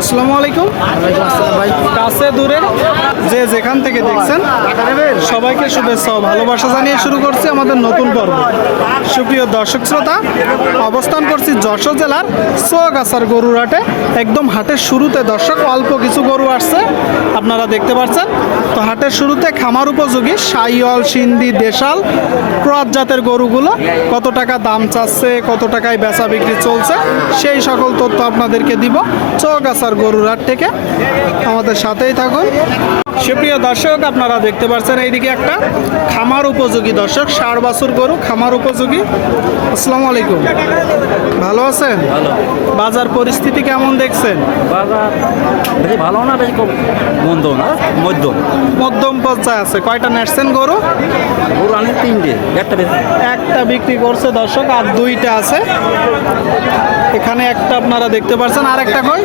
আসসালামু আলাইকুম। ভাই। কাছে দূরে। যে যেখান থেকে দেখছেন সবাইকে শুভেচ্ছা ও ভালোবাসা জানিয়ে শুরু করছি আমাদের নতুন পর্ব। সুপ্রিয় দর্শক শ্রোতা অবস্থান করছি যশোর জেলার সোয়াগাছার গরুর হাটে। একদম হাটের শুরুতে দর্শক অল্প কিছু গরু আসছে আপনারা দেখতে পাচ্ছেন। তো হাটের শুরুতে খামার উপযোগী সাইয়ল সিন্ধি দেশাল ক্রস জাতের গরুগুলো কত টাকা দাম চাচ্ছে কত টাকায় বেচা বিক্রি চলছে সেই সকল তথ্য আপনাদেরকে দিব। চৌগাছার গরুর হাট থেকে আমাদের সাথেই থাকুন। সুপ্রিয় দর্শক আপনারা দেখতে পাচ্ছেন এইদিকে একটা খামার উপযোগী দর্শক ষাট বছর গরু খামার উপযোগী। আসসালামু আলাইকুম। ভালো আছেন? ভালো। বাজার পরিস্থিতি কেমন দেখছেন? বাজার বেশি ভালো না বেশি মন্দ না মধ্যম। মধ্যম পর্যায়ে আছে। কয়টা নেটছেন গরু? গরু আনি তিনটে একটা একটা বিক্রি করছে দর্শক আর দুইটা আছে। এখানে একটা আপনারা দেখতে পাচ্ছেন আর একটা কই।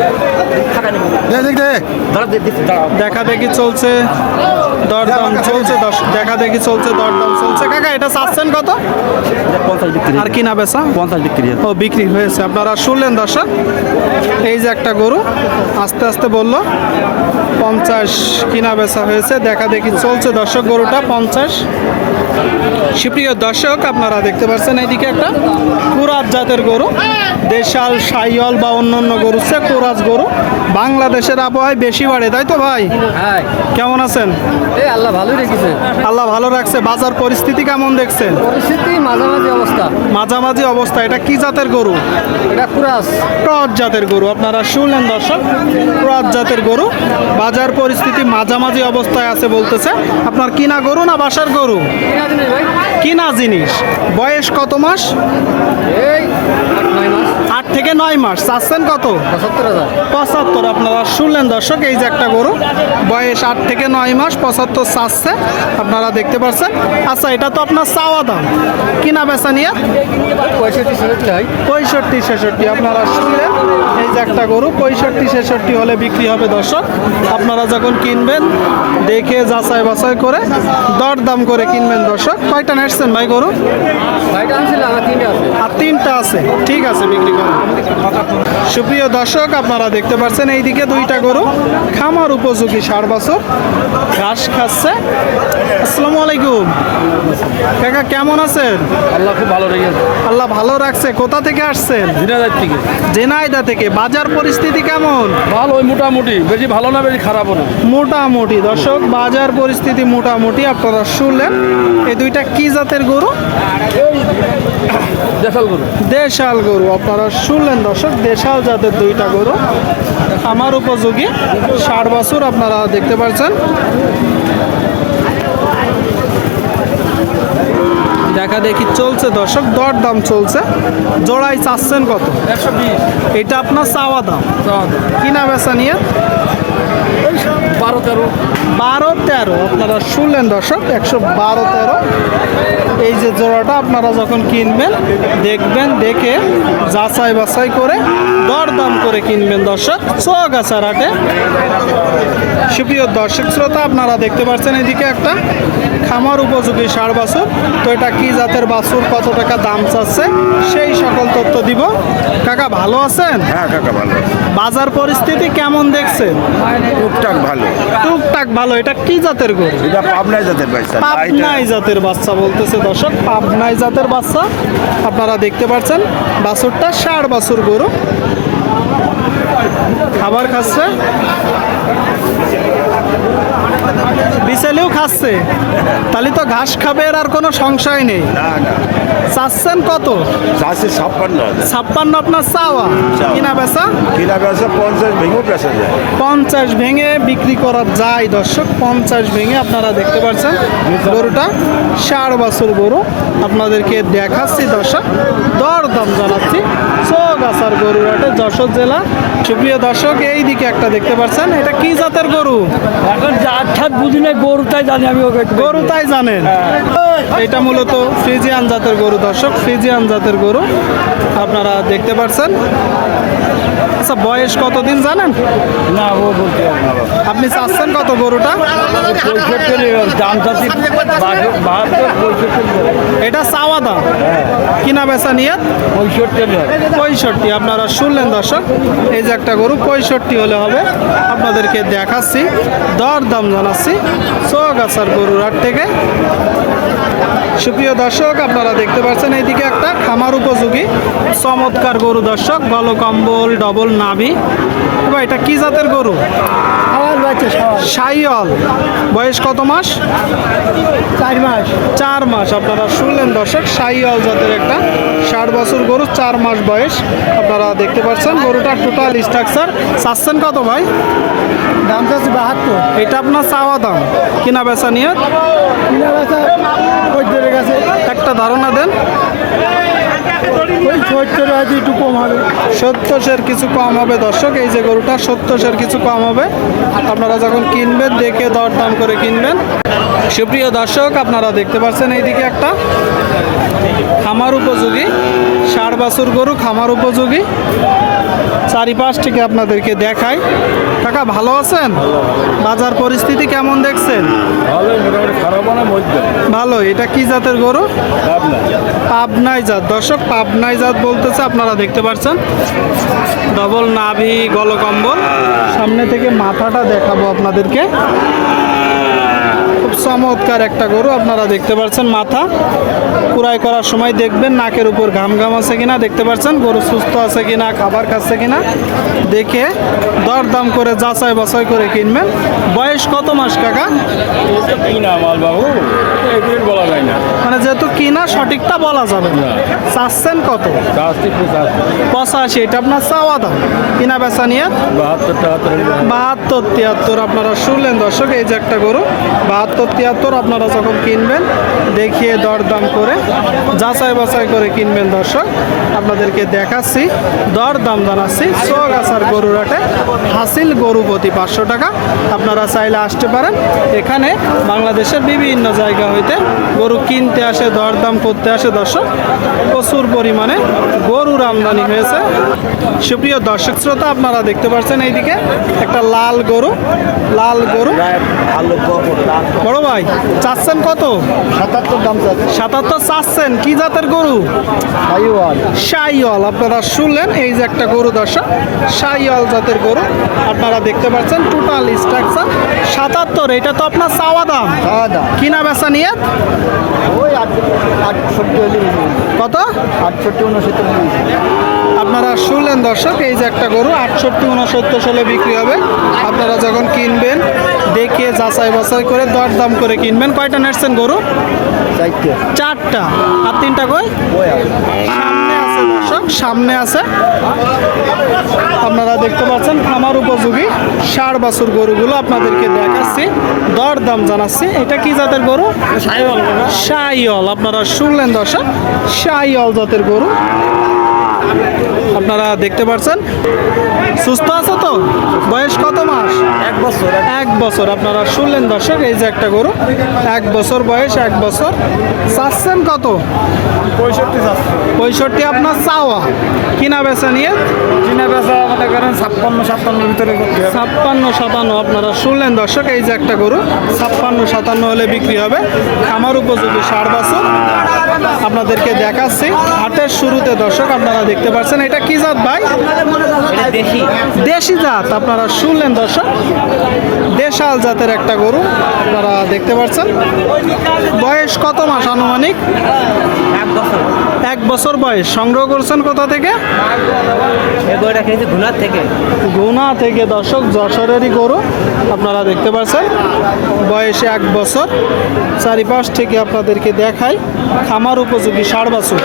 দেখা দেখি চলছে। দরদাম চলছে দেখা দেখি চলছে দরদাম চলছে। কাকা এটা চাচ্ছেন কত? আর কিনা বেচা? পঞ্চাশ বিক্রি ও বিক্রি হয়েছে। আপনারা শুনলেন দর্শক এই যে একটা গরু আস্তে আস্তে বলল পঞ্চাশ কিনা বেচা হয়েছে দেখা দেখি চলছে দর্শক গরুটা পঞ্চাশ সুপ্রিয় দর্শক আপনারা দেখতে পাচ্ছেন এইদিকে একটা কুরাজ জাতের গরু। দেশাল সাইয়ল বা অন্য অন্য গরু হচ্ছে কুরাজ গরু। বাংলাদেশের আবহাওয়ায় বেশি বাড়ে তাই তো ভাই? হ্যাঁ। কেমন আছেন? আল্লাহ ভালোই রেখেছে। আল্লাহ ভালো রাখছে। বাজার পরিস্থিতি কেমন দেখছেন? পরিস্থিতি মাঝামাঝি অবস্থা। মাঝামাঝি অবস্থা। এটা কি জাতের গরু? এটা কুরাস ক্রস জাতের গরু। আপনারা শুনলেন দর্শক ক্রস জাতের গরু। বাজার পরিস্থিতি মাঝামাঝি অবস্থায় আছে বলতেছে। আপনার কিনা গরু না বাসার গরু? কিনা জিনিস জিনিস বয়স কত মাস? এই থেকে নয় মাস। চাচ্ছেন কত? পঁচাত্তর আপনারা শুনলেন দর্শক এই যে একটা গরু বয়স আট থেকে নয় মাস পঁচাত্তর চাচ্ছে আপনারা দেখতে পাচ্ছেন। আচ্ছা এটা তো আপনার চাওয়া দাম। কিনা বেচা নিয়ে? পঁয়ষট্টি ছেষট্টি হয়। পঁয়ষট্টি ছেষট্টি আপনারা শুনলেন এই যে একটা গরু পঁয়ষট্টি ছেষট্টি হলে বিক্রি হবে দর্শক। আপনারা যখন কিনবেন দেখে যাচাই বাছাই করে দর দাম করে কিনবেন দর্শক। কয়টা নেটছেন ভাই গরু ভাইটা আনছিলাম আমার তিনটে তিনটা আছে। ঠিক আছে বিক্রি করুন। সুপ্রিয় দর্শক আপনারা দেখতে পাচ্ছেন এইদিকে দুইটা গরু। খামার উপযোগী ষাট বছর। ঘাস খাচ্ছে। আসসালামু আলাইকুম। কাকা কেমন আছেন? আল্লাহ খুব ভালো রেখেছে। আল্লাহ ভালো রাখছে। কোথা থেকে আসছেন? দিনাজার থেকে। জেনাইদা থেকে। বাজার পরিস্থিতি কেমন? ভালো ওই মোটামুটি। বেশি ভালো না বেশি খারাপও না মোটামুটি। দর্শক বাজার পরিস্থিতি মোটামুটি আপনারা শুনলেন। এই দুইটা কি জাতের গরু? দেশাল গরু। দেশাল গরু। আপনারা শুনলেন দর্শক দেশাল জাতের দুইটা গরু। আমার উপযোগী ষাট বছর আপনারা দেখতে পাচ্ছেন। দেখা দেখি চলছে দর্শক দর দাম চলছে। জোড়াই চাচ্ছেন কত? একশো বিশ। এটা আপনার চাওয়া দাম। কিনা বেচা নিয়ে? বারো তেরো। বারো তেরো। আপনারা শুনলেন দর্শক, একশো বারো তেরো। এই যে জোড়াটা আপনারা যখন কিনবেন, দেখবেন, দেখে যাচাই বাছাই করে দরদাম করে কিনবেন দর্শক চৌগাছার হাটে। সুপ্রিয় দর্শক শ্রোতা, আপনারা দেখতে পাচ্ছেন এদিকে একটা খামার উপযোগী সার বাছুর। তো এটা কি জাতের বাছুর কত টাকা দাম চাচ্ছে সেই সকল তথ্য দিব। কাকা ভালো আছেন? হ্যাঁ কাকা ভালো বাজার পরিস্থিতি কেমন দেখছেন? টুকটাক ভালো। টুকটাক ভালো। এটা কি জাতের গরু? এটা পাবনায় যেতে পারছে পাবনাই জাতের বাচ্চা বলতেছে দর্শক। পাবনাই জাতের বাচ্চা। আপনারা দেখতে পাচ্ছেন বাছুরটা ষাট বাছুর গরু। খাবার খাচ্ছে। বিছেলেও খাচ্ছে। তাহলে তো ঘাস খাবে আর কোনো সংশয় নেই। না না। চাচ্ছেন কত? চাষে ছাপ্পান্ন ছাপ্পান্ন আপনার চাওয়া। কিনা বেচা? কিনা বেচা পঞ্চাশ ভেঙেও বেচা যায়। পঞ্চাশ ভেঙে বিক্রি করা যায় দর্শক। পঞ্চাশ ভেঙে আপনারা দেখতে পাচ্ছেন গরুটা। ষাট বছর গরু। আপনাদেরকে দেখাচ্ছি দর্শক। দর দাম জানাচ্ছি। চৌগাছার গরুর হাটে যশোর জেলা। সুপ্রিয় দর্শক এই দিকে একটা দেখতে পাচ্ছেন। এটা কি জাতের গরু? এখন জাত বুঝি না গরু তাই জানি আমি ওকে গরু জানেন। এটা মূলত ফ্রিজিয়ান জাতের গরু দর্শক ফ্রিজিয়ান জাতের গরু। আপনারা দেখতে পাচ্ছেন আচ্ছা বয়স কতদিন জানেন? না ও বলতে। আপনি চাচ্ছেন কত গরুটা? দাম চাচ্ছি বাহাত্তর। এটা চাওয়া দাম কিনা বেচা নিয়ে পঁয়ষট্টি পঁয়ষট্টি আপনারা শুনলেন দর্শক এই যে একটা গরু পঁয়ষট্টি হলে হবে। আপনাদেরকে দেখাচ্ছি দর দাম জানাচ্ছি চৌগাছার গরুর হাট থেকে। সুপ্রিয় দর্শক আপনারা দেখতে পাচ্ছেন এইদিকে একটা খামার উপযোগী চমৎকার গরু দর্শক গলকম্বল ডবল নাভি। এবার এটা কি জাতের গরু? সাইয়ল বয়স কত মাস? চার মাস। চার মাস আপনারা শুনলেন দর্শক সাইয়ল জাতের একটা ষাট বছর গরু চার মাস বয়স আপনারা দেখতে পাচ্ছেন গরুটার টোটাল স্ট্রাকচার চাচ্ছেন কত ভাই? দাম চাচ্ছে বাহাত্তর। এটা আপনার চাওয়া দাম কিনা বেচা নিয়ে কিনা বেচা একটা ধারণা দেন। একটু কম কিছু কম হবে। দর্শক, এই যে গরুটা সত্তরের কিছু কম হবে। আপনারা যখন কিনবেন, দেখে দরদাম করে কিনবেন। সুপ্রিয় দর্শক আপনারা দেখতে পাচ্ছেন এইদিকে একটা খামার উপযোগী ষাট বাছুর গরু খামার উপযোগী। চারিপাশ থেকে আপনাদেরকে দেখাই। কাকা ভালো আছেন? বাজার পরিস্থিতি কেমন দেখছেন? ভালো এটা কি জাতের গরু? পাবনাই জাত। দর্শক পাবনাই জাত বলতেছে আপনারা দেখতে পাচ্ছেন। ডবল নাভি গলকম্বল। সামনে থেকে মাথাটা দেখাবো আপনাদেরকে। চমৎকার একটা গরু আপনারা দেখতে পাচ্ছেন মাথা। কুড়াই করার সময় দেখবেন নাকের উপর ঘাম ঘাম আছে কিনা দেখতে পাচ্ছেন? গরু সুস্থ আছে কিনা খাবার খাচ্ছে কিনা দেখে দরদাম করে যাচাই বাছাই করে কিনবেন। বয়স কত মাস কাকা? কি না মাল বাবু? বলা যায় না। মানে যেহেতু কিনা সঠিকটা বলা যাবে না। চাচ্ছেন কত? পঁচাশি এটা আপনার চাওয়া দাম। কিনা বেচা নিয়ে? বাহাত্তর বাহাত্তর তিয়াত্তর আপনারা শুনলেন দর্শক এই যে একটা গরু বাহাত্তর তিয়াত্তর আপনারা যখন কিনবেন দেখিয়ে দরদাম করে যাচাই বাছাই করে কিনবেন দর্শক আপনাদেরকে দেখাচ্ছি দরদাম জানাচ্ছি চৌগাছার গরুর হাটে হাসিল গরু প্রতি পাঁচশো টাকা। আপনারা চাইলে আসতে পারেন। এখানে বাংলাদেশের বিভিন্ন জায়গা হইতে গরু কিনতে আসে দরদাম করতে আসে দর্শক। প্রচুর পরিমাণে গরুর আমদানি হয়েছে। সুপ্রিয় দর্শক শ্রোতা আপনারা দেখতে পাচ্ছেন এইদিকে একটা লাল গরু। লাল গরু। বড় ভাই চাচ্ছেন কত? সাতাত্তর দাম সাতাত্তর চাচ্ছেন কি জাতের গরু? সাইওয়াল আপনারা শুনলেন এই যে একটা গরু দর্শক সাইয়ল জাতের গরু আপনারা দেখতে পাচ্ছেন টোটাল স্ট্রাকচার সাতাত্তর এটা তো আপনার চাওয়া দাম। কিনা বেচা নিয়ে কত? আটষট্টি উনসত্তর আপনারা শুনলেন দর্শক এই যে একটা গরু আটষট্টি উনসত্তর সালে বিক্রি হবে। আপনারা যখন কিনবেন দেখে যাচাই বাছাই করে দরদাম করে কিনবেন। কয়টা নেটছেন গরু? চারটে। চারটা। আর তিনটা কই? সামনে আছে দর্শক সামনে আছে। আপনারা দেখতে পাচ্ছেন খামার উপযোগী ষাট বাছুর গরুগুলো আপনাদেরকে দেখাচ্ছি দর দাম জানাচ্ছি। এটা কি জাতের গরু? সাইয়ল আপনারা শুনলেন দর্শক সাইয়ল জাতের গরু। আপনারা দেখতে পাচ্ছেন সুস্থ আছে তো? বয়স কত মাস? এক বছর। এক বছর। আপনারা শুনলেন দর্শক এই যে একটা গরু এক বছর বয়স এক বছর। চাচ্ছেন কত? পঁয়ষট্টি পঁয়ষট্টি আপনার চাওয়া। কিনা বেচা নিয়ে? কিনা বেচা মনে করেন ছাপ্পান্ন সাতান্নর ভিতরে করতে হবে। ছাপ্পান্ন সাতান্ন আপনারা শুনলেন দর্শক এই যে একটা গরু ছাপ্পান্ন সাতান্ন হলে বিক্রি হবে। খামার উপযোগী ষাট বছর। আপনাদেরকে দেখাচ্ছি হাটের শুরুতে দর্শক আপনারা দেখতে পাচ্ছেন এটা কি জাত ভাই? দেশি। দেশি জাত আপনারা শুনলেন দর্শক। দেশাল জাতের একটা গরু আপনারা দেখতে পাচ্ছেন। বয়স কত মাস আনুমানিক? এক বছর বয়স। সংগ্রহ করছেন কোথা থেকে? ঘুনার থেকে? গুনা থেকে দর্শক যশোরেরই গরু আপনারা দেখতে পাচ্ছেন। বয়সে এক বছর। চারিপাশ থেকে আপনাদেরকে দেখাই খামার উপযোগী ষাট বছর।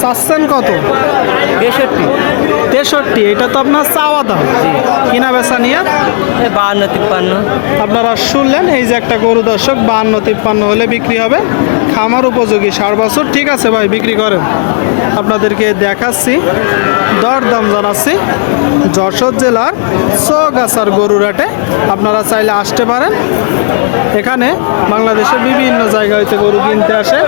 চাচ্ছেন কত? তেষট্টি। তেষট্টি এটা তো আপনার চাওয়া দাম। কিনা বেচা নিয়ে? বাহান্ন তিপ্পান্ন। আপনারা শুনলেন এই যে একটা গরু দর্শক বান্ন তিপ্পান্ন হলে বিক্রি হবে। খামার উপযোগী ষাট বছর। ঠিক আছে ভাই বিক্রি করেন। আপনাদেরকে দেখাচ্ছি। দরদাম জানাচ্ছি। যশোর জেলার চৌগাছার গরুরাটে আপনারা চাইলে আসতে পারেন। এখানে বাংলাদেশের বিভিন্ন জায়গা হইতে গরু কিনতে আসে।